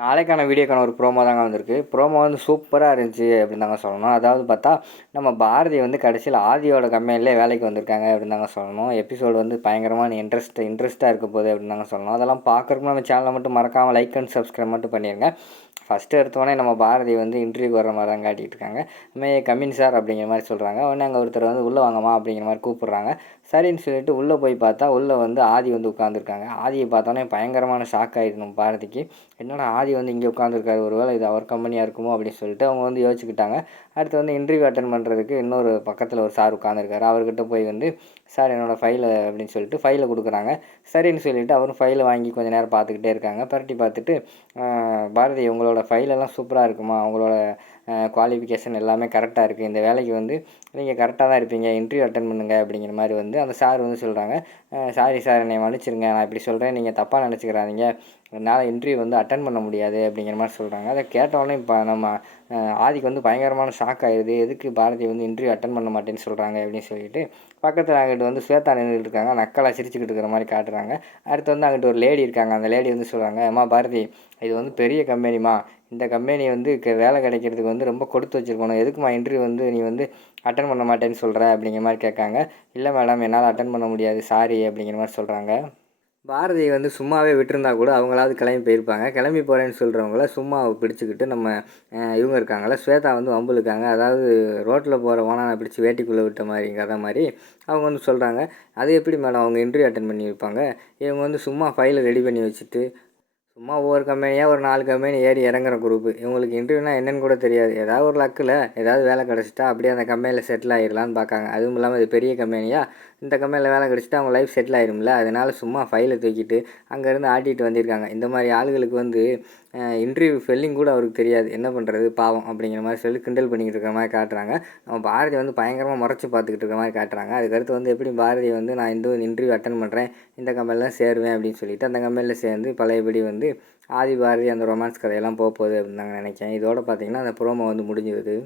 நாளைக்கான வீடியோக்கான ஒரு ப்ரோமோ தாங்க வந்திருக்கு. ப்ரோமோ வந்து சூப்பராக இருந்துச்சு அப்படின்னு தாங்க சொல்லணும். அதாவது பார்த்தா, நம்ம பாரதி வந்து கடைசியில் ஆதியோட கம்பெனிலே வேலைக்கு வந்திருக்காங்க அப்படின்னு தாங்க சொல்லணும். எபிசோடு வந்து பயங்கரமான இன்ட்ரெஸ்ட்டாக இருக்க போகுது அப்படின்னு தாங்க சொல்லணும். அதெல்லாம் பார்க்குறதுக்கு நம்ம சேனலை மட்டும் மறக்காமல் லைக் அண்ட் சப்ஸ்கிரைப் மட்டும் பண்ணிடுங்க. ஃபஸ்ட்டு எடுத்தோடனே நம்ம பாரதி வந்து இன்டர்வியூக்கு வர மாதிரி தான் காட்டிகிட்டு இருக்காங்க. மே கமின் சார் அப்படிங்கிற மாதிரி சொல்கிறாங்க. உடனே அங்கே ஒருத்தர் வந்து உள்ளே வாங்கம்மா அப்படிங்கிற மாதிரி கூப்பிட்றாங்க. சரின்னு சொல்லிட்டு உள்ளே போய் பார்த்தா, உள்ளே வந்து ஆதி வந்து உட்காந்துருக்காங்க. ஆதியை பார்த்தோன்னே பயங்கரமான ஷாக் ஆகிடணும் பாரதிக்கு. என்னடா ஆதி வந்து இங்கே உட்காந்துருக்காரு, ஒரு வேளை இது அவர் கம்பெனியாக இருக்குமோ அப்படின்னு சொல்லிட்டு அவங்க வந்து யோசிச்சுக்கிட்டாங்க. அடுத்து வந்து இன்டர்வியூ அட்டன் பண்ணுறதுக்கு இன்னொரு பக்கத்தில் ஒரு சார் உட்காந்துருக்காரு. அவர்கிட்ட போய் வந்து சார் என்னோடய ஃபைலை அப்படின்னு சொல்லிட்டு ஃபைலை கொடுக்குறாங்க. சரின்னு சொல்லிவிட்டு அவரும் ஃபைலை வாங்கி கொஞ்சம் நேரம் பார்த்துக்கிட்டே இருக்காங்க. பரட்டி பார்த்துட்டு, பாரதி உங்களோட ஃபைலெல்லாம் சூப்பராக இருக்குமா, உங்களோட குவாலிஃபிகேஷன் எல்லாமே கரெக்டாக இருக்குது, இந்த வேலைக்கு வந்து நீங்கள் கரெக்டாக தான் இருப்பீங்க, இன்டர்வியூ அட்டன் பண்ணுங்கள் அப்படிங்கிற மாதிரி வந்து அந்த சார் வந்து சொல்கிறாங்க. சாரி சார், என்னை மன்னிச்சிருங்க, நான் இப்படி சொல்கிறேன், நீங்கள் தப்பாக நினச்சிக்கிறாதீங்க, என்னால் இன்டர்வியூ வந்து அட்டன் பண்ண முடியாது அப்படிங்கிற மாதிரி சொல்கிறாங்க. அதை கேட்டோடனே இப்போ நம்ம ஆதிக்கு வந்து பயங்கரமான ஷாக் ஆகிடுது. எதுக்கு பாரதி வந்து இன்டர்வியூ அட்டன் பண்ண மாட்டேன்னு சொல்கிறாங்க அப்படின்னு சொல்லிட்டு பக்கத்தில் அங்கிட்டு வந்து ஸ்வேதா நின்றுட்டு இருக்காங்க. நக்கலாக சிரிச்சுக்கிட்டு இருக்கிற மாதிரி காட்டுறாங்க. அடுத்து வந்து அங்கிட்டு ஒரு லேடி இருக்காங்க. அந்த லேடி வந்து சொல்கிறாங்க, அம்மா பாரதி, இது வந்து பெரிய கம்பெனிமா, இந்த கம்பெனி வந்து வேலை கிடைக்கிறதுக்கு வந்து ரொம்ப கொடுத்து வச்சுருக்கணும், எதுக்குமா இன்டர்வியூ வந்து நீ வந்து அட்டன் பண்ண மாட்டேன்னு சொல்கிற அப்படிங்கிற மாதிரி கேட்காங்க. இல்லை மேடம், என்னால் அட்டன் பண்ண முடியாது, சாரி அப்படிங்கிற மாதிரி சொல்கிறாங்க. பாரதியை வந்து சும்மாவே விட்டுருந்தா கூட அவங்களாவது கிளம்பி போயிருப்பாங்க. கிளம்பி போகிறேன்னு சொல்கிறவங்கள சும்மா பிடிச்சிக்கிட்டு நம்ம இவங்க இருக்காங்கள ஸ்வேதா வந்து வம்புழுக்காங்க. அதாவது ரோட்டில் போகிற ஓனானை பிடிச்சி வேட்டிக்குள்ளே விட்ட மாதிரிங்கிற மாதிரி அவங்க வந்து சொல்கிறாங்க. அது எப்படி மேடம் அவங்க இன்டர்வியூ அட்டன் பண்ணியிருப்பாங்க? இவங்க வந்து சும்மா ஃபைலை ரெடி பண்ணி வச்சுட்டு சும்மா ஒவ்வொரு கம்பெனியாக ஒரு 4 கம்பெனி ஏறி இறங்குற குரூப்பு. இவங்களுக்கு இன்டர்வியூனா என்னென்னு கூட தெரியாது. ஏதாவது ஒரு லக்கில் ஏதாவது வேலை கிடச்சிட்டா அப்படியே அந்த கம்பெனியில் செட்டில் ஆகிடலான்னு பார்க்காங்க. அதுவும் இல்லாமல் இது பெரிய கம்பெனியாக, இந்த கம்பெனியில் வேலை கிடச்சிட்டா அவங்க லைஃப் செட்டில் ஆகிடும்ல. அதனால் சும்மா ஃபைலை தூக்கிட்டு அங்கேருந்து ஆட்டிகிட்டு வந்திருக்காங்க. இந்த மாதிரி ஆளுகளுக்கு வந்து இன்டர்வியூ ஸ்பெல்லிங் கூட அவருக்கு தெரியாது. என்ன பண்ணுறது பாவம் அப்படிங்கிற மாதிரி சொல்லி கிண்டல் பண்ணிக்கிட்டு இருக்கிற மாதிரி காட்டுறாங்க. நம்ம பாரதி வந்து பயங்கரமாக முறைச்சி பார்த்துக்கிட்டு இருக்கிற மாதிரி காட்டுறாங்க. அதுக்கடுத்து வந்து எப்படி பாரதி வந்து நான் இந்த இன்டர்வியூ அட்டன் பண்ணுறேன், இந்த கம்பெனியில் தான் சேருவேன் அப்படின்னு சொல்லிட்டு அந்த கம்பெனியில் சேர்ந்து பழையபடி வந்து ஆதி பாரதி அந்த ரொமான்ஸ் கதையெல்லாம் போகுது அப்படின்னு நாங்கள் நினைக்கிறேன். இதோட பார்த்திங்கன்னா அந்த ப்ரோமோ வந்து முடிஞ்சுது.